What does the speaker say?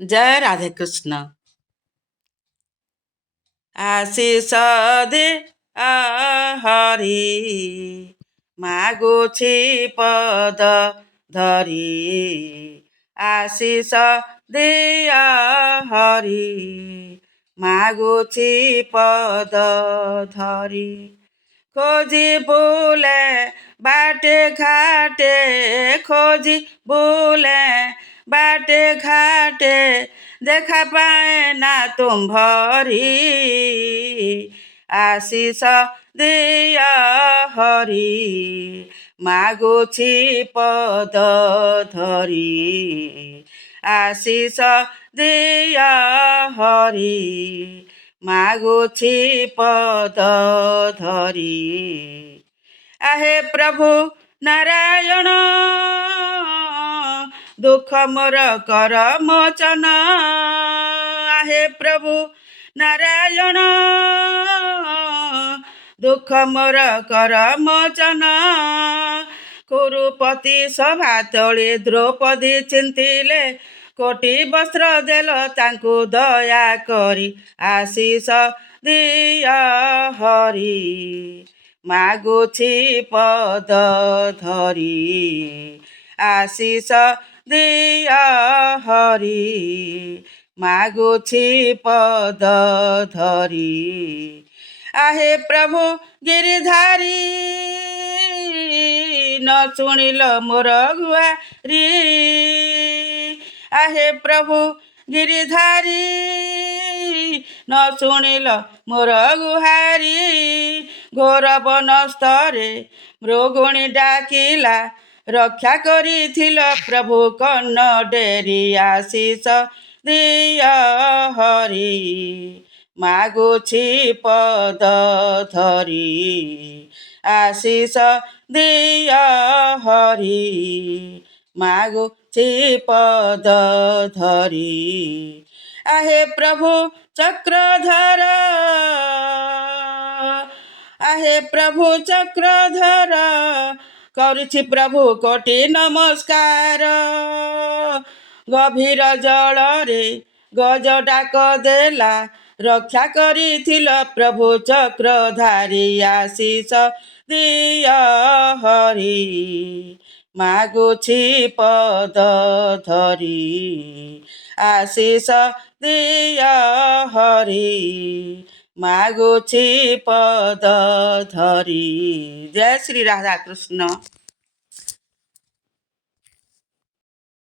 जय राधे कृष्ण। आशीष दे हरि मागुछि पद धरी। आशीष दे हरि मागुछि पद धरी। खोजी बोले बाटे घाटे, खोजी बोले बाटे घाटे, देखा पाए ना तुम भरी। आशीष दिया हरि मागुछि पद धरी। आशीष दिया हरि मागुछि पद धरी। आहे प्रभु नारायण दुख मोर कर मोचन। आहे प्रभु नारायण दुख मोर कर मोचन। कुरुपति सभा तले द्रौपदी चिंतिले, कोटी वस्त्र देल तांकु दया करी। आशीष दिया हरि मागुछि पद धरी। आशीष दिया हरि मागुछि पद धरी। आहे प्रभु गिरिधारी न शुणिल मोर गुहारी। आहे प्रभु गिरिधारी न शुणिल मोर गुहारी। घोर बनस्तरे मृगुणी डाकिला, रक्षा करिथिल प्रभु कन्न डेरी। आशीष दिया हरि मागुछि पद धरी। आशीष दिया हरि मागुछि पद धरी। आहे प्रभु चक्रधर, आहे प्रभु चक्रधर, करुछि प्रभु कोटि नमस्कार। गभीर जल रे गज डाक देला, रक्षा करिथिल प्रभु चक्रधारी। आशीष दिया हरि मागुछि पद धरी। आशीष दिया हरि मागुछि पद धरी। जय श्री राधा कृष्ण।